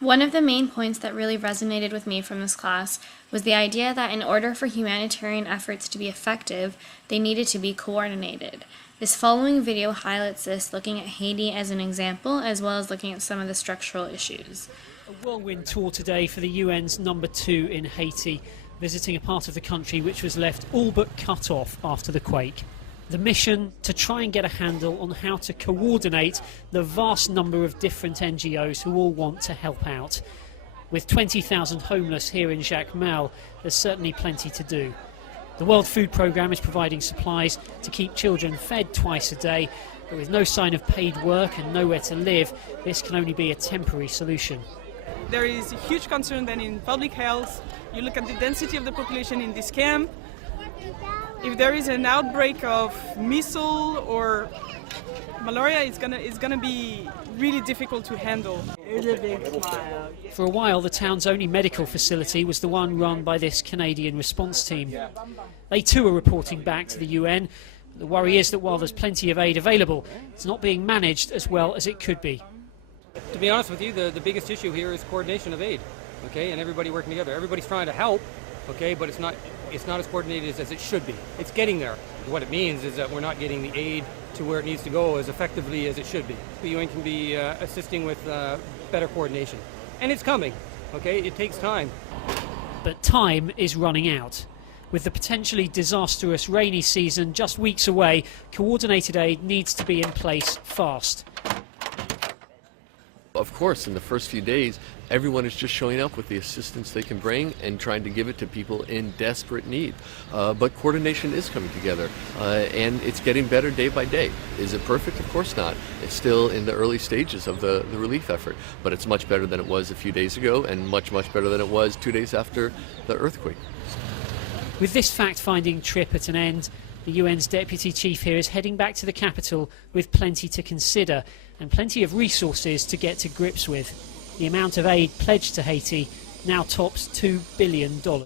One of the main points that really resonated with me from this class was the idea that in order for humanitarian efforts to be effective, they needed to be coordinated. This following video highlights this, looking at Haiti as an example, as well as looking at some of the structural issues. A whirlwind tour today for the UN's #2 in Haiti, visiting a part of the country which was left all but cut off after the quake. The mission to try and get a handle on how to coordinate the vast number of different NGOs who all want to help out. With 20,000 homeless here in Jacmel, there's certainly plenty to do. The World Food Programme is providing supplies to keep children fed twice a day, but with no sign of paid work and nowhere to live, this can only be a temporary solution. There is a huge concern then in public health. You look at the density of the population in this camp. If there is an outbreak of measles or malaria, it's gonna be really difficult to handle. It's a big smile. For a while, the town's only medical facility was the one run by this Canadian response team. They too are reporting back to the UN. The worry is that while there's plenty of aid available, it's not being managed as well as it could be. To be honest with you, the biggest issue here is coordination of aid, okay, and everybody working together. Everybody's trying to help, okay, but it's not as coordinated as it should be. It's getting there. What it means is that we're not getting the aid to where it needs to go as effectively as it should be. The UN can be assisting with better coordination. And it's coming, okay? It takes time. But time is running out. With the potentially disastrous rainy season just weeks away, coordinated aid needs to be in place fast. Of course, in the first few days, everyone is just showing up with the assistance they can bring and trying to give it to people in desperate need. But coordination is coming together, and it's getting better day by day. Is it perfect? Of course not. It's still in the early stages of the relief effort, but it's much better than it was a few days ago and much, much better than it was 2 days after the earthquake. With this fact-finding trip at an end, the UN's deputy chief here is heading back to the capital with plenty to consider and plenty of resources to get to grips with. The amount of aid pledged to Haiti now tops $2 billion.